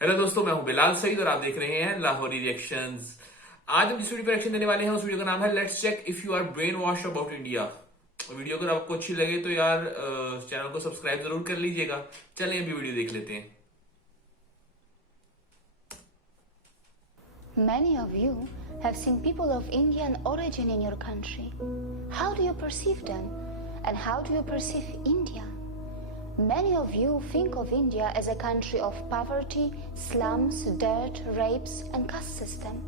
Hello दोस्तों, मैं हूं बिलाल सईद और आप देख रहे हैं लाहौरी रिएक्शंस। आज हम जिस वीडियो पर रिएक्शन देने वाले हैं उस वीडियो का नाम है let's check if you are brainwash about India. Video अगर आपको अच्छी लगे तो यार चैनल को सब्सक्राइब जरूर कर लीजिएगा। चलें अभी वीडियो देख लेते हैं। Many of you have seen people of Indian origin in your country. How do you perceive them? And how do you perceive India? Many of you think of India as a country of poverty, slums, dirt, rapes, and caste system.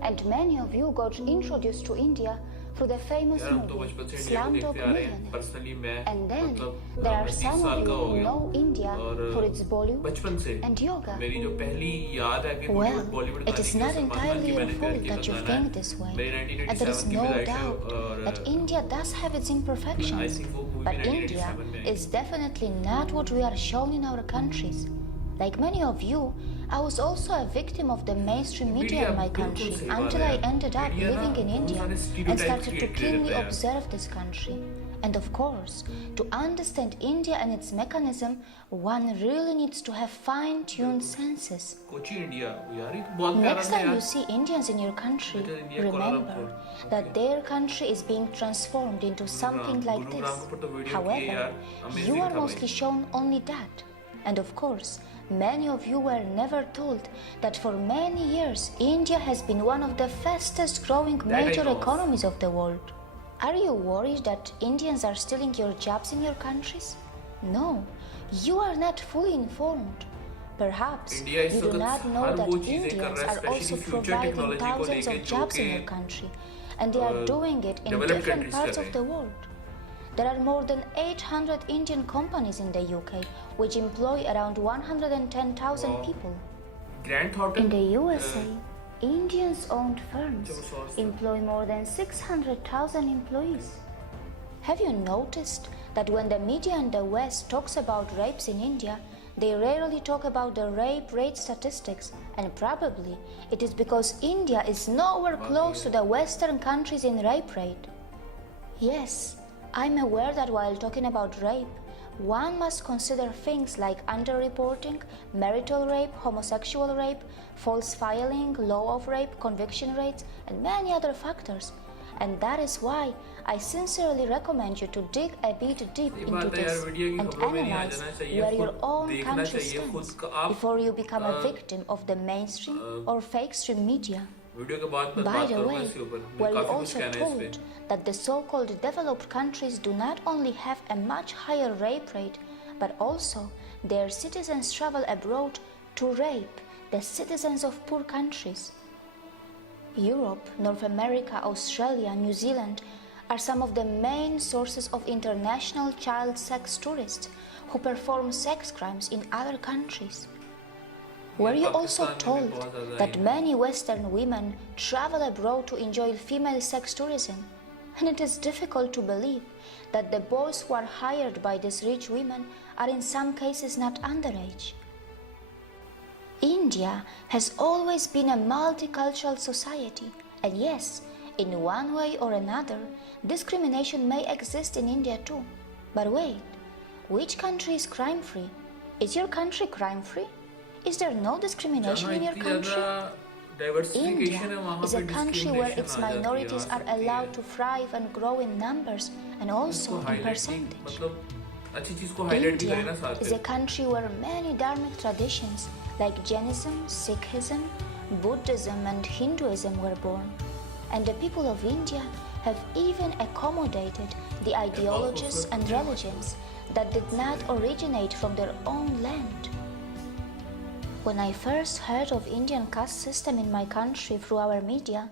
And many of you got introduced to India through the famous movie Slumdog Millionaire. And then there are some of you who know India for its Bollywood and yoga. Well, it is not entirely your fault that you think this way, and there is no doubt that India does have its imperfections, but India is definitely not what we are shown in our countries. Like many of you, I was also a victim of the mainstream media in my country until I ended up living in India and started to keenly observe this country. And of course, to understand India and its mechanism, one really needs to have fine-tuned senses. Next time you see Indians in your country, remember that their country is being transformed into something like this. However, you are mostly shown only that. And of course, many of you were never told that for many years India has been one of the fastest growing major economies of the world. Are you worried that Indians are stealing your jobs in your countries? No, you are not fully informed. Perhaps you do not know that Indians are also providing thousands of jobs in your country, and they are doing it in different parts of the world. There are more than 800 Indian companies in the UK, which employ around 110,000 people. In the USA, Indians-owned firms employ more than 600,000 employees. Have you noticed that when the media in the West talks about rapes in India, they rarely talk about the rape rate statistics, and probably it is because India is nowhere close to the Western countries in rape rate. Yes, I'm aware that while talking about rape, one must consider things like underreporting, marital rape, homosexual rape, false filing, law of rape, conviction rates, and many other factors. And that is why I sincerely recommend you to dig a bit deep into this and analyze where your own country stands before you become a victim of the mainstream or fake stream media. By the way, were you also told that the so-called developed countries do not only have a much higher rape rate, but also their citizens travel abroad to rape the citizens of poor countries? Europe, North America, Australia, New Zealand are some of the main sources of international child sex tourists who perform sex crimes in other countries. Were you also told that many Western women travel abroad to enjoy female sex tourism? And it is difficult to believe that the boys who are hired by these rich women are in some cases not underage. India has always been a multicultural society, and yes, in one way or another, discrimination may exist in India too. But wait, which country is crime-free? Is your country crime-free? Is there no discrimination in your country? India is a country where its minorities are allowed to thrive and grow in numbers and also in percentage. India is a country where many dharmic traditions like Jainism, Sikhism, Buddhism and Hinduism were born. And the people of India have even accommodated the ideologies and religions that did not originate from their own land. When I first heard of Indian caste system in my country through our media,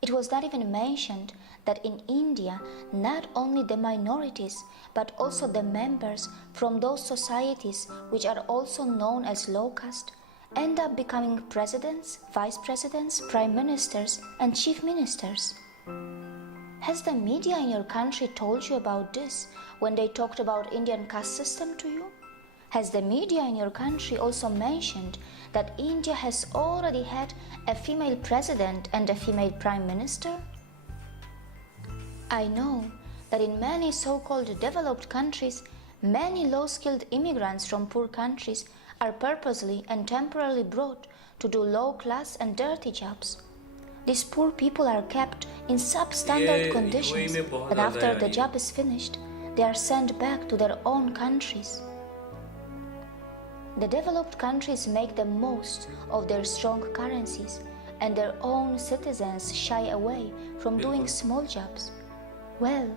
it was not even mentioned that in India, not only the minorities, but also the members from those societies which are also known as low caste, end up becoming presidents, vice presidents, prime ministers, and chief ministers. Has the media in your country told you about this when they talked about Indian caste system to you? Has the media in your country also mentioned that India has already had a female president and a female prime minister? I know that in many so-called developed countries, many low-skilled immigrants from poor countries are purposely and temporarily brought to do low-class and dirty jobs. These poor people are kept in substandard ये conditions, UAE में बहुत and ज़्यादा after है the ये। job is finished, they are sent back to their own countries. The developed countries make the most of their strong currencies, and their own citizens shy away from doing small jobs. Well,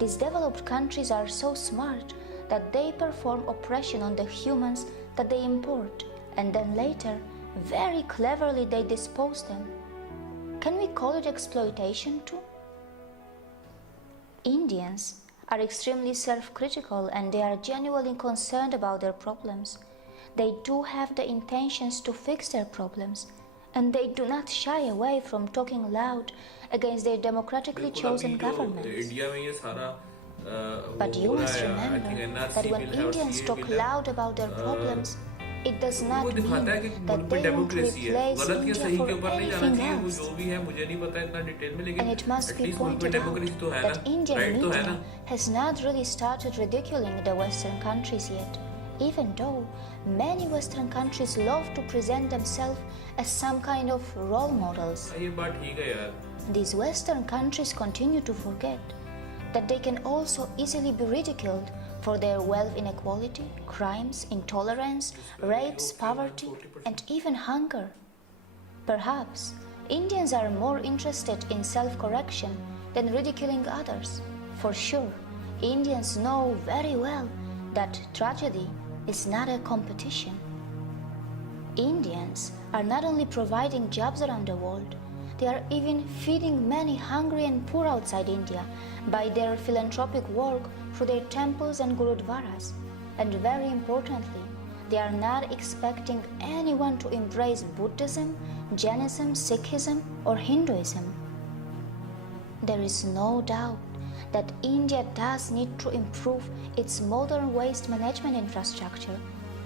these developed countries are so smart that they perform oppression on the humans that they import, and then later, very cleverly, they dispose them. Can we call it exploitation too? Indians are extremely self-critical, and they are genuinely concerned about their problems. They do have the intentions to fix their problems, and they do not shy away from talking loud against their democratically बिल्कुल, chosen अभी जो governments. India में ये सारा But वो you हो रहा must है, I remember think that NRC when bill है और Indians CA talk bill है, loud about their problems, it does not वो mean दिखाता है कि that मुल्क में they want to डेमोक्रेसी है। replace गलत या India सही for के ऊपर नहीं जाना anything चाहिए, वो else. जो भी है मुझे नहीं पता इतना डिटेल में, And लेकिन it must be एटलीस्ट मुल्क में pointed डेमोक्रेसी out तो है that ना, Indian राइट तो है ना। media has not really started ridiculing the Western countries yet, even though many Western countries love to present themselves as some kind of role models. ये बात ठीक है यार। These Western countries continue to forget that they can also easily be ridiculed for their wealth inequality, crimes, intolerance, rapes, poverty, and even hunger. Perhaps Indians are more interested in self-correction than ridiculing others. For sure, Indians know very well that tragedy is not a competition. Indians are not only providing jobs around the world, they are even feeding many hungry and poor outside India by their philanthropic work through their temples and gurudwaras. And very importantly, they are not expecting anyone to embrace Buddhism, Jainism, Sikhism, or Hinduism. There is no doubt that India does need to improve its modern waste management infrastructure,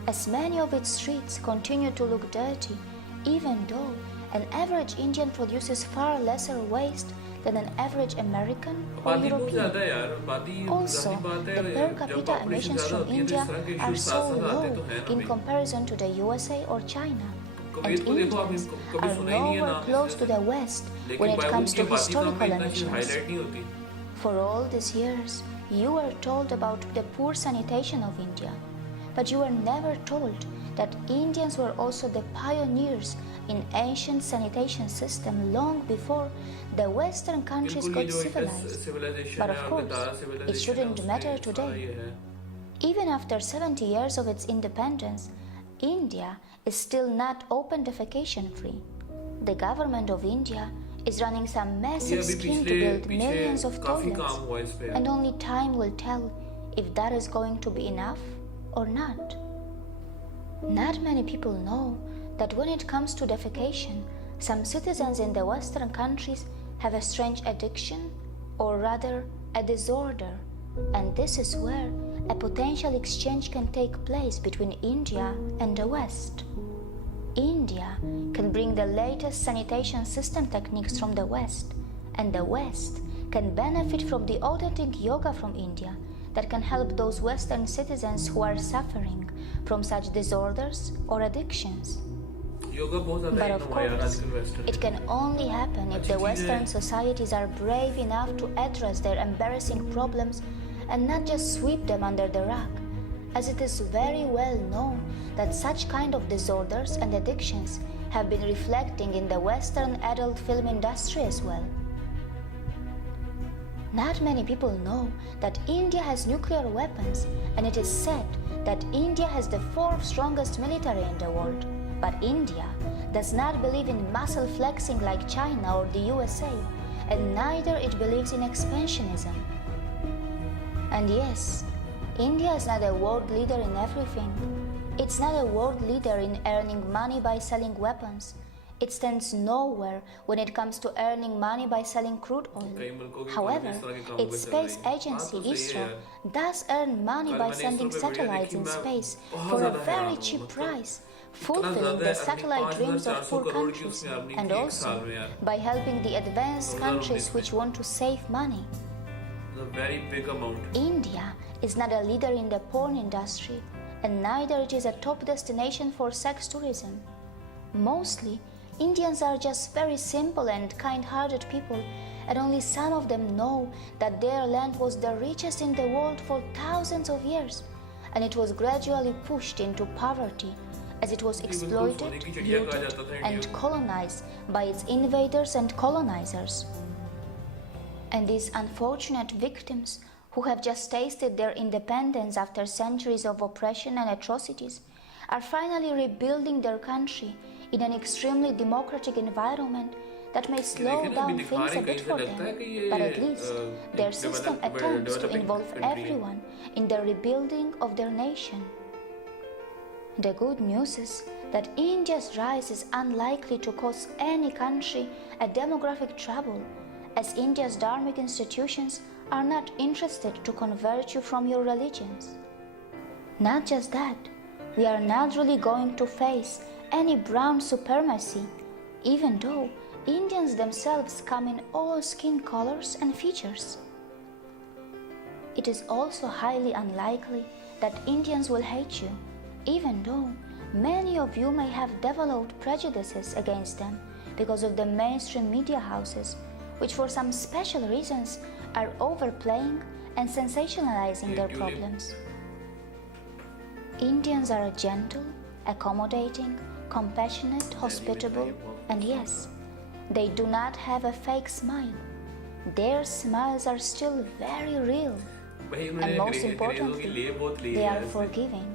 as many of its streets continue to look dirty, even though an average Indian produces far lesser waste than an average American or आबादी बहुत ज़्यादा है European. यार, आबादी Also, ज़ाहिर बात है, the per जब capita population emissions ज़्यादा from होती है तो India इस तरह के are issues so साथ-साथ आते low तो हैं ना in भाई। comparison to the USA or China. Kuwait And को देखो आप, Indians कभी are सुना ही नहीं है nowhere नाम close to इसका। the West when लेकिन it बाइबल comes की to आबादी सामने historical इतना चीज़ emissions. हाईलाइट नहीं होती। For all these years, you were told about the poor sanitation of India, but you were never told that Indians were also the pioneers in ancient sanitation system long before the Western countries बिल्कुल ये got जो civilized. civilization But है of और course, Godara it civilization है, shouldn't उसमें matter सारा today. ये है। Even after 70 years of its independence, India is still not open defecation free. The government of India is running some ये massive अभी scheme to पिछले build millions of काफी toilets, काम हुआ इस पे। and only time will tell if that is going to be enough or not. Not many people know that when it comes to defecation, some citizens in the Western countries have a strange addiction, or rather a disorder, and this is where a potential exchange can take place between India and the West. India can bring the latest sanitation system techniques from the West, and the West can benefit from the authentic yoga from India that can help those Western citizens who are suffering from such disorders or addictions. Yoga बहुत ज़्यादा But in of हुआ है यार course, आजकल western. it can only happen if the Western societies are brave enough to address their embarrassing problems and not just sweep them under the rug, as it is very well known that such kind of disorders and addictions have been reflecting in the Western adult film industry as well. Not many people know that India has nuclear weapons, and it is said that India has the fourth strongest military in the world. But India does not believe in muscle flexing like China or the USA, and neither it believes in expansionism. And yes, India is not a world leader in everything. It's not a world leader in earning money by selling weapons. It stands nowhere when it comes to earning money by selling crude oil. However, its space agency ISRO does earn money by sending satellites in space for a very cheap price, fulfilling the satellite dreams of poor countries, and also by helping the advanced countries which want to save money. A very big amount. India is not a leader in the porn industry, and neither it is a top destination for sex tourism. Mostly, Indians are just very simple and kind-hearted people, and only some of them know that their land was the richest in the world for thousands of years, and it was gradually pushed into poverty as it was exploited, looted, and colonized by its invaders and colonizers. And these unfortunate victims who have just tasted their independence after centuries of oppression and atrocities are finally rebuilding their country in an extremely democratic environment that may slow down things a bit for them, but at least their system attempts to involve everyone in the rebuilding of their nation. The good news is that India's rise is unlikely to cause any country a demographic trouble, as India's dharmic institutions are not interested to convert you from your religions. Not just that, we are not really going to face any brown supremacy, even though Indians themselves come in all skin colors and features. It is also highly unlikely that Indians will hate you, even though many of you may have developed prejudices against them because of the mainstream media houses, which for some special reasons are overplaying and sensationalizing their problems. Indians are gentle, accommodating, compassionate, hospitable, and yes, they do not have a fake smile. Their smiles are still very real, and most importantly, they are forgiving.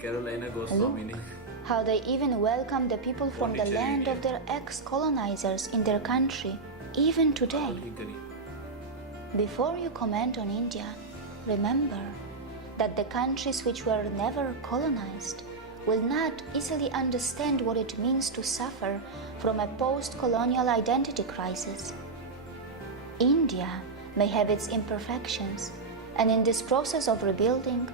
Karolina Goswami ne. Look how they even welcome the people from the land of their ex-colonizers in their country, even today. Before you comment on India, remember that the countries which were never colonized will not easily understand what it means to suffer from a post-colonial identity crisis. India may have its imperfections, and in this process of rebuilding,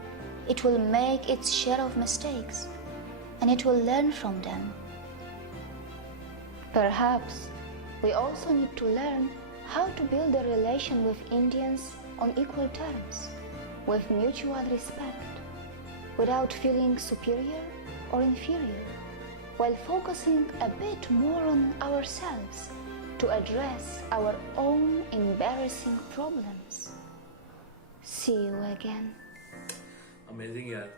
it will make its share of mistakes, and it will learn from them. Perhaps we also need to learn how to build a relation with Indians on equal terms, with mutual respect, without feeling superior or inferior, while focusing a bit more on ourselves to address our own embarrassing problems. See you again. Amazing यार,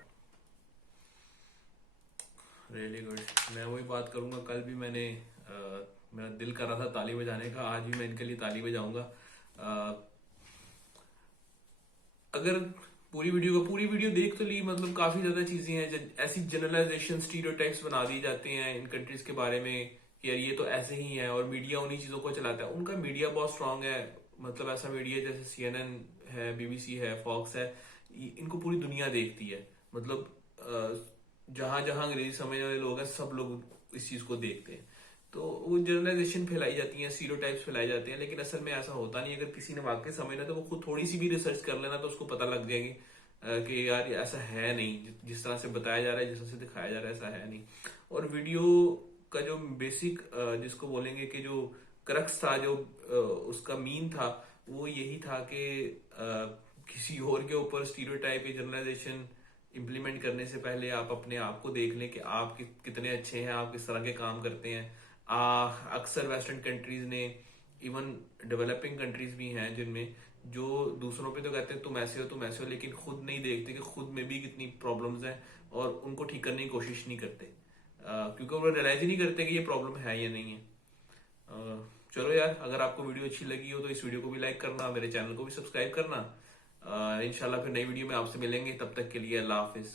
really good. मैं वही बात करूंगा, कल भी मेरा दिल कर रहा था ताली बजाने का, आज भी मैं इनके लिए ताली बजाऊंगा। अगर पूरी वीडियो देख तो ली, मतलब काफी ज्यादा चीजें हैं, ऐसी जनरलाइजेशन स्टीरियोटाइप्स बना दी जाते हैं इन कंट्रीज के बारे में कि यार ये तो ऐसे ही है, और मीडिया उन्हीं चीजों को चलाता है। उनका मीडिया बहुत स्ट्रांग है, मतलब ऐसा मीडिया जैसे CNN है, BBC है, फॉक्स है, इनको पूरी दुनिया देखती है। मतलब जहां जहां अंग्रेजी समझने वाले लोग हैं, सब लोग इस चीज को देखते हैं। तो वो जनरलाइजेशन फैलाई जाती है, स्टीरियोटाइप्स फैलाई जाते हैं, लेकिन असल में ऐसा होता नहीं। अगर किसी ने वाकई समझना तो वो खुद थोड़ी सी भी रिसर्च कर लेना, तो उसको पता लग जाएगी कि यार ऐसा है नहीं, जिस तरह से बताया जा रहा है, जिस तरह से दिखाया जा रहा है, ऐसा है नहीं। और वीडियो का जो बेसिक जिसको बोलेंगे कि जो क्रक्स था, जो उसका मीन था, वो यही था कि किसी और के ऊपर स्टीरियोटाइप या जनरलाइजेशन इंप्लीमेंट करने से पहले आप अपने आप को देख लें कि आप कितने अच्छे हैं, आप किस तरह के काम करते हैं। अक्सर वेस्टर्न कंट्रीज ने, इवन डेवलपिंग कंट्रीज भी हैं जिनमें, जो दूसरों पे तो कहते हैं तुम ऐसे हो, लेकिन खुद नहीं देखते कि खुद में भी कितनी प्रॉब्लम्स हैं, और उनको ठीक करने की कोशिश नहीं करते, क्योंकि वो रियलाइज ही नहीं करते कि ये प्रॉब्लम है या नहीं है। चलो यार, अगर आपको वीडियो अच्छी लगी हो तो इस वीडियो को भी लाइक करना, मेरे चैनल को भी सब्सक्राइब करना। इंशाल्लाह फिर नई वीडियो में आपसे मिलेंगे, तब तक के लिए अल्लाह हाफिज।